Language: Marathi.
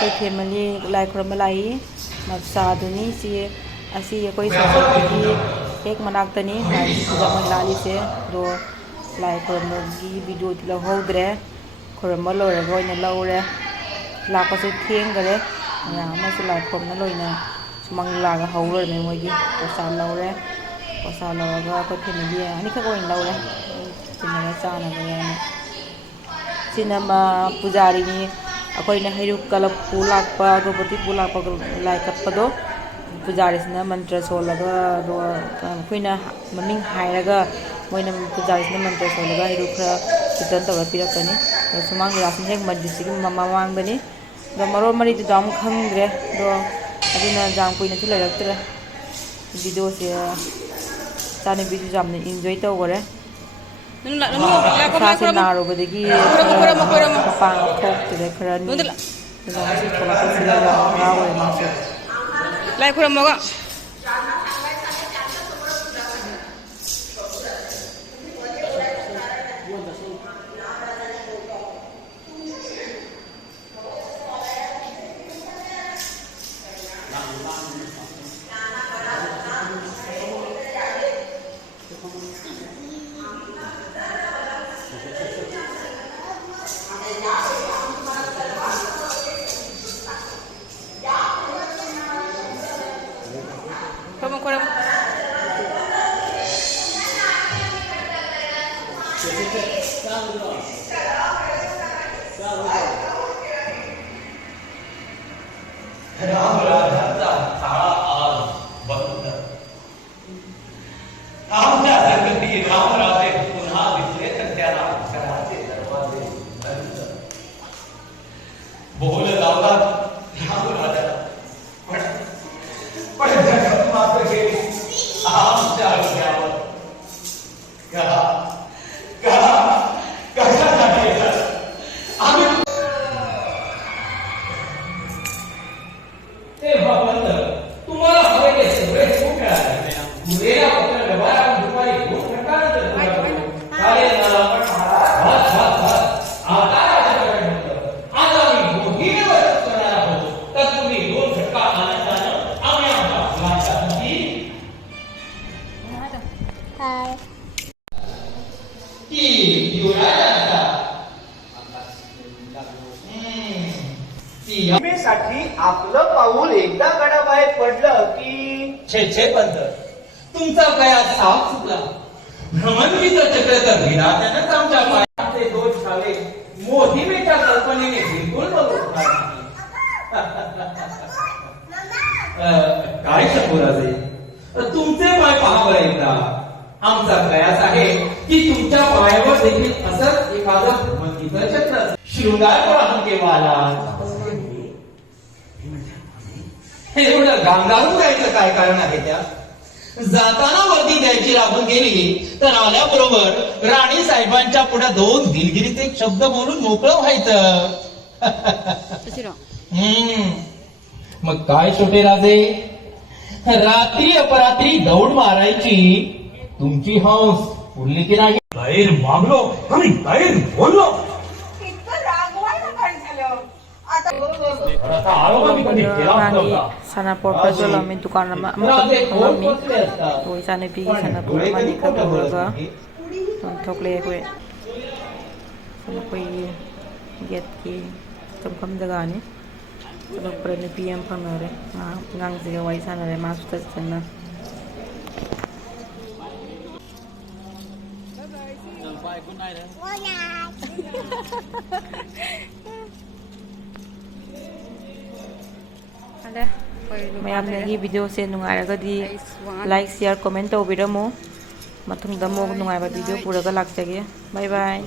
ꯑꯩꯈꯣꯏ ꯐꯦꯃꯤꯂꯤ ꯂꯥꯏ ꯈꯨꯔꯨꯝꯕ ꯂꯥꯛꯏ ꯃꯆꯥꯗꯨꯅꯤ ꯁꯤ ꯑꯁꯤ ꯑꯩꯈꯣꯏ ꯁꯣꯁꯥꯏꯇꯤꯒꯤ ꯍꯦꯛ ꯃꯅꯥꯛꯇꯅꯤ ꯁꯤꯗ ꯃꯣꯏ ꯂꯥꯛꯂꯤꯁꯦ ꯑꯗꯣ ꯂꯥꯏ ꯈꯨꯔꯨꯝꯕꯒꯤ ꯚꯤꯗꯤꯑꯣꯗꯤ ꯂꯧꯍꯧꯗ꯭ꯔꯦ ꯈꯨꯔꯨꯝꯕ ꯂꯣꯏꯔꯒ ꯑꯣꯏꯅ ꯂꯧꯔꯦ ꯂꯥꯛꯄꯁꯨ ꯊꯦꯡꯈꯔꯦ ꯃꯌꯥꯝ ꯑꯃꯁꯨ ꯂꯥꯏ ꯈꯨꯔꯨꯝꯕ ꯂꯣꯏꯅ ꯁꯨꯃꯥꯡ ꯂꯥꯛꯑꯒ ꯍꯧꯔꯃꯦ ꯃꯣꯏꯒꯤ ꯄ꯭ꯔꯁꯥꯗ ꯂꯧꯔꯦ ꯄ꯭ꯔꯁꯥꯗ ꯂꯧꯔꯒ ꯑꯩꯈꯣꯏ ꯐꯦꯃꯤꯂꯤ ꯑꯅꯤꯈꯛ ꯑꯣꯏꯅ ꯂꯧꯔꯦ ꯇꯤꯟꯅꯕ ꯆꯥꯅꯕ ꯌꯥꯏꯅ ꯁꯤꯅ ꯄꯨꯖꯥꯔꯤꯅꯤ ꯑꯩꯈꯣꯏꯅ ꯍꯩꯔꯨꯛ ꯀꯂꯞꯄꯨ ꯂꯥꯛꯄ ꯑꯒꯔꯕꯇꯤ ꯄꯨ ꯂꯥꯛꯄ ꯂꯥꯏ ꯀꯠꯄꯗꯣ ꯄꯨꯖꯥꯔꯤꯁꯤꯅ ꯃꯟꯇ꯭ꯔ ꯁꯣꯜꯂꯒ ꯑꯗꯨꯒ ꯑꯩꯈꯣꯏꯅ ꯃꯃꯤꯡ ꯍꯥꯏꯔꯒ ꯃꯣꯏꯅ ꯄꯨꯖꯥꯔꯤꯁꯤꯅ ꯃꯟꯇ꯭ꯔ ꯁꯣꯜꯂꯒ ꯍꯩꯔꯨꯛ ꯈꯔ ꯀꯤꯔꯇꯟ ꯇꯧꯔꯒ ꯄꯤꯔꯛꯀꯅꯤ ꯑꯗꯣ ꯁꯨꯃꯥꯡ ꯂꯤꯂꯥꯁꯤꯅ ꯍꯦꯛ ꯃꯟꯗꯤꯔꯁꯤꯒꯤ ꯃꯃꯥꯡꯗꯅꯤ ꯑꯗꯣ ꯃꯔꯣꯟ ꯃꯔꯤꯗꯨꯗ ꯑꯃꯨꯛ ꯈꯪꯗ꯭ꯔꯦ ꯑꯗꯣ ꯑꯗꯨꯅ ꯌꯥꯝ ꯀꯨꯏꯅꯁꯨ ꯂꯩꯔꯛꯇ꯭ꯔꯦ ꯚꯤꯗꯤꯑꯣꯁꯦ ꯏꯆꯥꯅꯨꯄꯤꯁꯨ ꯌꯥꯝꯅ ꯏꯟꯖꯣꯏ ꯇꯧꯈꯔꯦ ꯏꯁꯥꯁꯦ ꯅꯥꯔꯨꯕꯗꯒꯤ ꯈꯔ ꯃꯄꯥꯡ ꯊꯣꯛꯇ꯭ꯔꯦ ꯈꯔꯅꯤ ꯑꯗꯨꯒ ꯉꯁꯤ ꯊꯣꯛꯂꯛꯄꯁꯤꯗ ꯌꯥꯝ ꯍꯔꯥꯎꯋꯦ ꯃꯥꯁꯨ ꯂꯥꯏ ꯈꯨꯔꯝꯃꯒ kurang साठी आपलं पाऊल एकदा गडाबाहेर पडलं की छे छे पंत तुमचा काय साफ चुकला भ्रमणगीचं चक्र तर विधात्यानंच आमच्या पायाचे दोष झाले मोहिमेच्या कल्पनेने बिलकुल बरोबर काय शंभूराजे तुमचे पाय पहा बरं एकदा आमचा प्रयास आहे की तुमच्या पायावर देखील असंच एखादं भ्रमणगीचं चक्र शृंगार प्रवाह केव्हा आला हे एवढं गांगारून जायचं काय कारण आहे त्या जाताना वर्दी द्यायची लागून गेली तर आल्याबरोबर राणी साहेबांच्या पुढे दोन दिलगिरीचे शब्द बोलून मोकळं व्हायचं मग काय छोटे राजे रात्री अपरात्री दौड मारायची तुमची हौस उरली की नाही गैर मागलो आणि गैर बोललो Sanaport Jolami dukaan nama Alami to Isanapi Sanapur Manika Purga untuk lewe Sanapi get ki Tumkam Dagani Sanapur PM Panare Ngang Ziga Waisanare Master Sana good night. ꯃꯌꯥꯝꯅ ꯚꯤꯗꯤꯑꯣ ꯁꯦ ꯅꯨꯡꯉꯥꯏꯔꯒꯗꯤ ꯂꯥꯏꯛ ꯁꯤꯌꯔ ꯀꯣꯃꯦꯟ ꯇꯧꯕꯤꯔꯝꯃꯨ ꯃꯇꯨꯡꯗ ꯑꯃꯨꯛ ꯅꯨꯡꯉꯥꯏꯕ ꯚꯤꯗꯤꯑꯣ ꯄꯨꯔꯒ ꯂꯥꯛꯆꯒꯦ ꯕꯥꯏ ꯕꯥꯏ